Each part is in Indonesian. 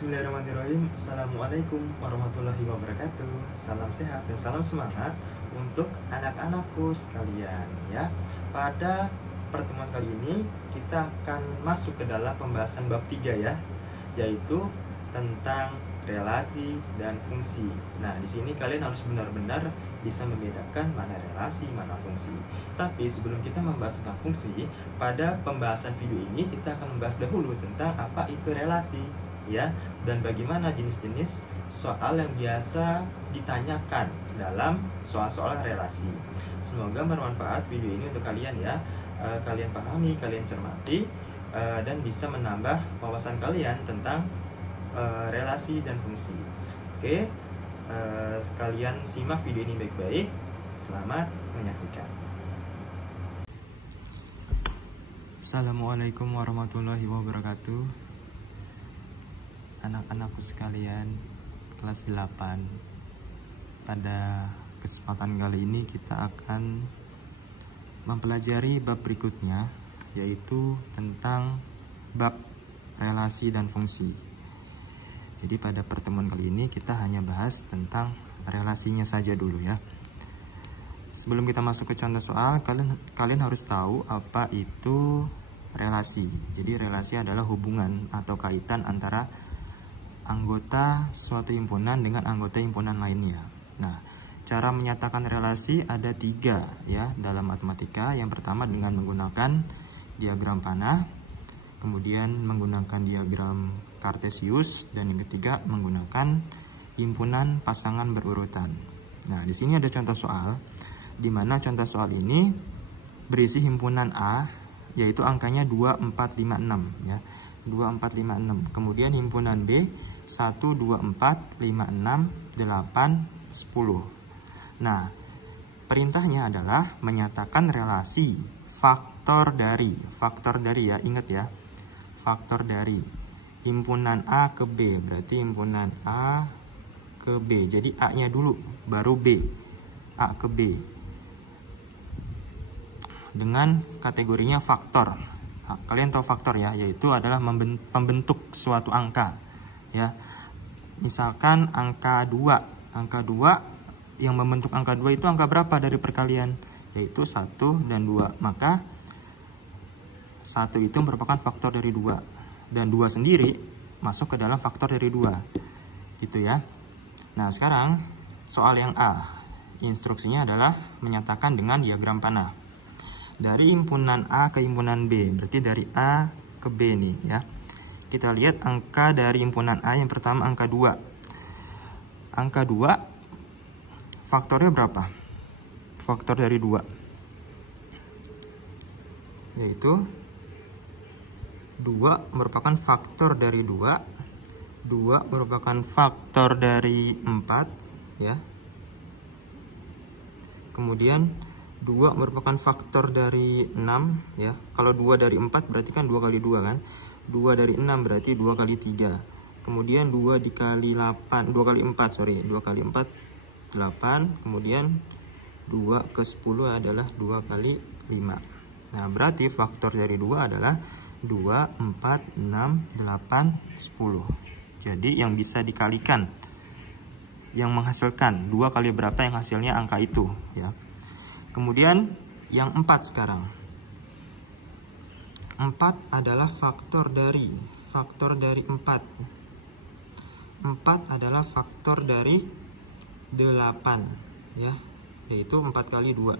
Bismillahirrahmanirrahim. Assalamualaikum warahmatullahi wabarakatuh. Salam sehat dan salam semangat untuk anak-anakku sekalian ya. Pada pertemuan kali ini kita akan masuk ke dalam pembahasan bab 3 ya, yaitu tentang relasi dan fungsi. Nah, di sini kalian harus benar-benar bisa membedakan mana relasi, mana fungsi. Tapi sebelum kita membahas tentang fungsi, pada pembahasan video ini kita akan membahas dahulu tentang apa itu relasi ya, dan bagaimana jenis-jenis soal yang biasa ditanyakan dalam soal-soal relasi. Semoga bermanfaat video ini untuk kalian ya. Kalian pahami, kalian cermati, dan bisa menambah wawasan kalian tentang relasi dan fungsi. Oke, kalian simak video ini baik-baik. Selamat menyaksikan. Assalamualaikum warahmatullahi wabarakatuh. Anak-anakku sekalian kelas 8. Pada kesempatan kali ini kita akan mempelajari bab berikutnya, yaitu tentang bab relasi dan fungsi. Jadi pada pertemuan kali ini kita hanya bahas tentang relasinya saja dulu ya. Sebelum kita masuk ke contoh soal, kalian harus tahu apa itu relasi. Jadi relasi adalah hubungan atau kaitan antara anggota suatu himpunan dengan anggota himpunan lainnya. Nah, cara menyatakan relasi ada 3 ya dalam matematika. Yang pertama dengan menggunakan diagram panah, kemudian menggunakan diagram Kartesius, dan yang ketiga menggunakan himpunan pasangan berurutan. Nah, di sini ada contoh soal di mana contoh soal ini berisi himpunan A, yaitu angkanya 2, 4, 5, 6 ya. 2, 4, 5, 6. Kemudian himpunan B 1, 2, 4, 5, 6, 8, 10. Nah, perintahnya adalah menyatakan relasi faktor dari ya, ingat ya, faktor dari himpunan A ke B, berarti himpunan A ke B. Jadi A-nya dulu, baru B. A ke B. Dengan kategorinya faktor. Nah, kalian tahu faktor ya, yaitu adalah pembentuk suatu angka. Ya. Misalkan angka 2. Angka 2 yang membentuk angka 2 itu angka berapa dari perkalian? Yaitu 1 dan 2. Maka 1 itu merupakan faktor dari 2. Dan 2 sendiri masuk ke dalam faktor dari 2. Gitu ya. Nah, sekarang soal yang A. Instruksinya adalah menyatakan dengan diagram panah. Dari himpunan A ke himpunan B, berarti dari A ke B nih ya. Kita lihat angka dari himpunan A yang pertama angka 2. Angka 2 faktornya berapa? Faktor dari 2 yaitu 2 merupakan faktor dari 2. 2 merupakan faktor dari 4 ya. Kemudian 2 merupakan faktor dari 6 ya. Kalau 2 dari 4 berarti kan 2 kali 2 kan. 2 dari 6 berarti 2 kali 3. Kemudian 2 dikali 8, 2 kali 4 sorry, 2 kali 4 8. Kemudian 2 ke 10 adalah 2 kali 5. Nah, berarti faktor dari 2 adalah 2, 4, 6, 8, 10. Jadi yang bisa dikalikan, yang menghasilkan 2 kali berapa yang hasilnya angka itu ya. Kemudian yang 4 sekarang. 4 adalah faktor dari 4. 4 adalah faktor dari 8 ya, yaitu 4 kali 2.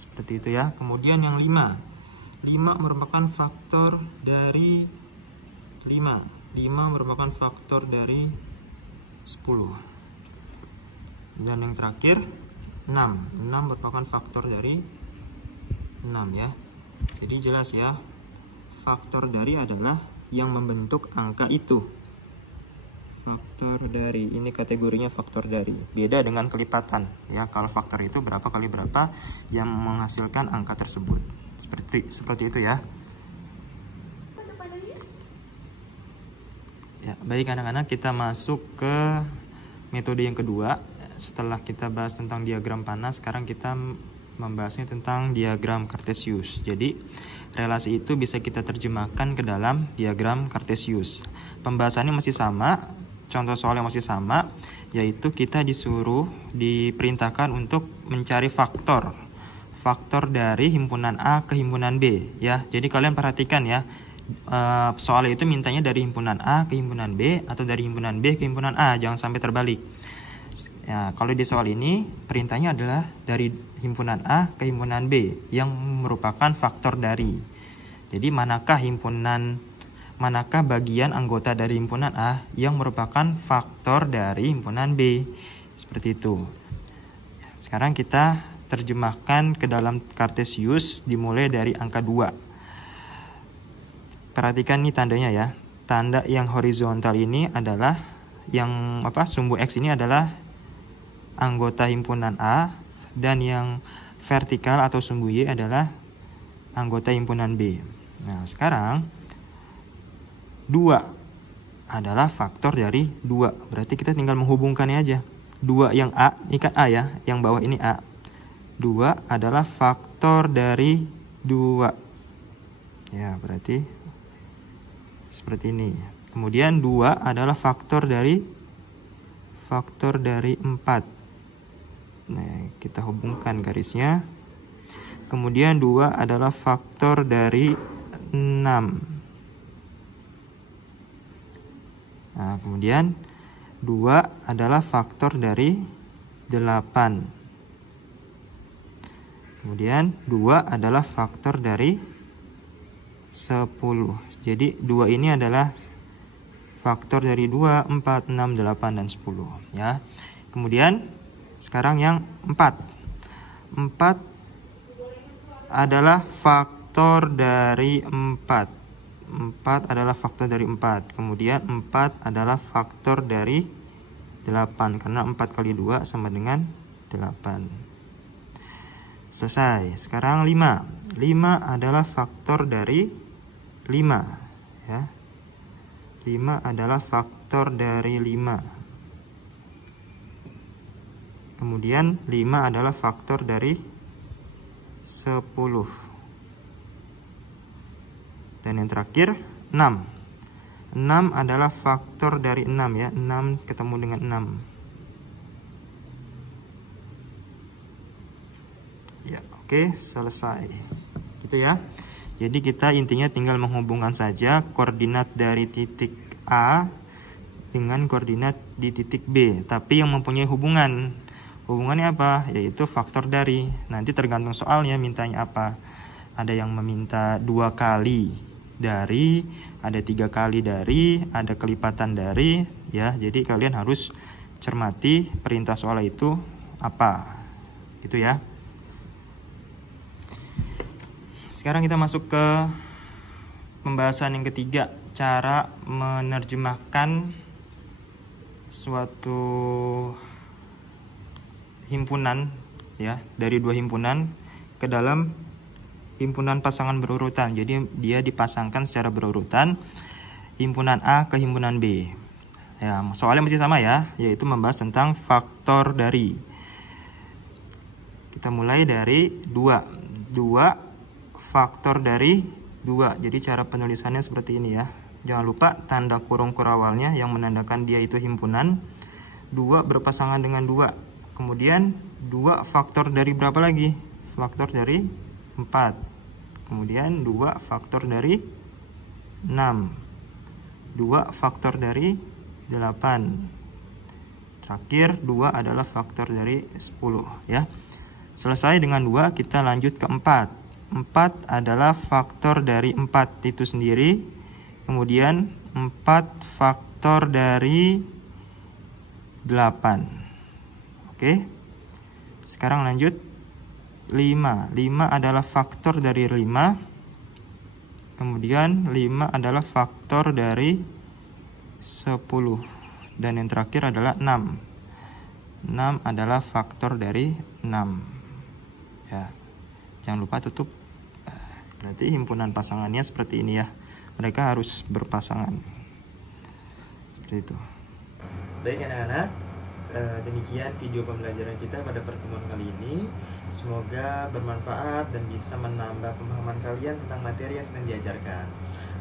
Seperti itu ya. Kemudian yang 5 merupakan faktor dari 5. 5 merupakan faktor dari 10. Dan yang terakhir 6 merupakan faktor dari 6 ya. Jadi jelas ya, faktor dari adalah yang membentuk angka itu. Faktor dari, ini kategorinya faktor dari. Beda dengan kelipatan ya. Kalau faktor itu berapa kali berapa yang menghasilkan angka tersebut. Seperti itu ya. Ya, baik anak-anak, kita masuk ke metode yang kedua. Setelah kita bahas tentang diagram panah, sekarang kita membahasnya tentang diagram Cartesius. Jadi relasi itu bisa kita terjemahkan ke dalam diagram Cartesius. Pembahasannya masih sama, contoh soalnya masih sama, yaitu kita diperintahkan untuk mencari faktor dari himpunan A ke himpunan B ya. Jadi kalian perhatikan ya, soal itu mintanya dari himpunan A ke himpunan B atau dari himpunan B ke himpunan A, jangan sampai terbalik. Ya, kalau di soal ini perintahnya adalah dari himpunan A ke himpunan B yang merupakan faktor dari. Jadi manakah bagian anggota dari himpunan A yang merupakan faktor dari himpunan B? Seperti itu. Sekarang kita terjemahkan ke dalam Cartesius dimulai dari angka 2. Perhatikan nih tandanya ya. Tanda yang horizontal ini adalah sumbu X ini adalah anggota himpunan A, dan yang vertikal atau sumbu Y adalah anggota himpunan B. Nah, sekarang 2 adalah faktor dari 2. Berarti kita tinggal menghubungkannya aja. 2 yang A, ini kan A ya, yang bawah ini A. 2 adalah faktor dari 2. Ya, berarti seperti ini. Kemudian 2 adalah faktor dari 4. Nah, kita hubungkan garisnya. Kemudian 2 adalah faktor dari 6. Nah, kemudian 2 adalah faktor dari 8. Kemudian 2 adalah faktor dari 10. Jadi 2 ini adalah faktor dari 2, 4, 6, 8, dan 10 ya. Kemudian sekarang yang 4. 4 adalah faktor dari 4. 4 adalah faktor dari 4. Kemudian 4 adalah faktor dari 8 karena 4 kali 2 sama dengan 8. Selesai. Sekarang 5. 5 adalah faktor dari 5 ya. 5 adalah faktor dari 5. Kemudian 5 adalah faktor dari 10. Dan yang terakhir 6. 6 adalah faktor dari 6 ya. 6 ketemu dengan 6. Ya, oke, selesai. Gitu ya. Jadi kita intinya tinggal menghubungkan saja koordinat dari titik A dengan koordinat di titik B. Tapi yang mempunyai hubungan. Hubungannya apa? Yaitu faktor dari. Nanti tergantung soalnya mintanya apa. Ada yang meminta 2 kali dari, ada 3 kali dari, ada kelipatan dari ya. Jadi kalian harus cermati perintah soal itu apa. Gitu ya. Sekarang kita masuk ke pembahasan yang ketiga, cara menerjemahkan suatu himpunan ya, dari 2 himpunan ke dalam himpunan pasangan berurutan. Jadi dia dipasangkan secara berurutan, himpunan A ke himpunan B. Ya, soalnya masih sama ya, yaitu membahas tentang faktor dari. Kita mulai dari 2 faktor dari 2. Jadi cara penulisannya seperti ini ya. Jangan lupa tanda kurung kurawalnya yang menandakan dia itu himpunan. 2 berpasangan dengan 2. Kemudian 2 faktor dari berapa lagi? Faktor dari 4. Kemudian 2 faktor dari 6. 2 faktor dari 8. Terakhir 2 adalah faktor dari 10 ya. Selesai dengan 2, kita lanjut ke 4. 4 adalah faktor dari 4 itu sendiri. Kemudian 4 faktor dari 8. Oke. Sekarang lanjut 5. 5 adalah faktor dari 5. Kemudian 5 adalah faktor dari 10. Dan yang terakhir adalah 6. 6 adalah faktor dari 6. Ya. Jangan lupa tutup. Berarti himpunan pasangannya seperti ini ya. Mereka harus berpasangan. Seperti itu. Baik anak-anak, demikian video pembelajaran kita pada pertemuan kali ini. Semoga bermanfaat dan bisa menambah pemahaman kalian tentang materi yang sedang diajarkan.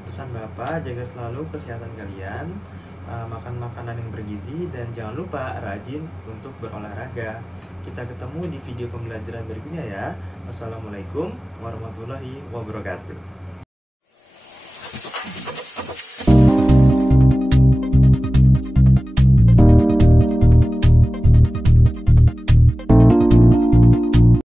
Pesan Bapak, jaga selalu kesehatan kalian, makan makanan yang bergizi, dan jangan lupa rajin untuk berolahraga. Kita ketemu di video pembelajaran berikutnya ya. Wassalamualaikum warahmatullahi wabarakatuh.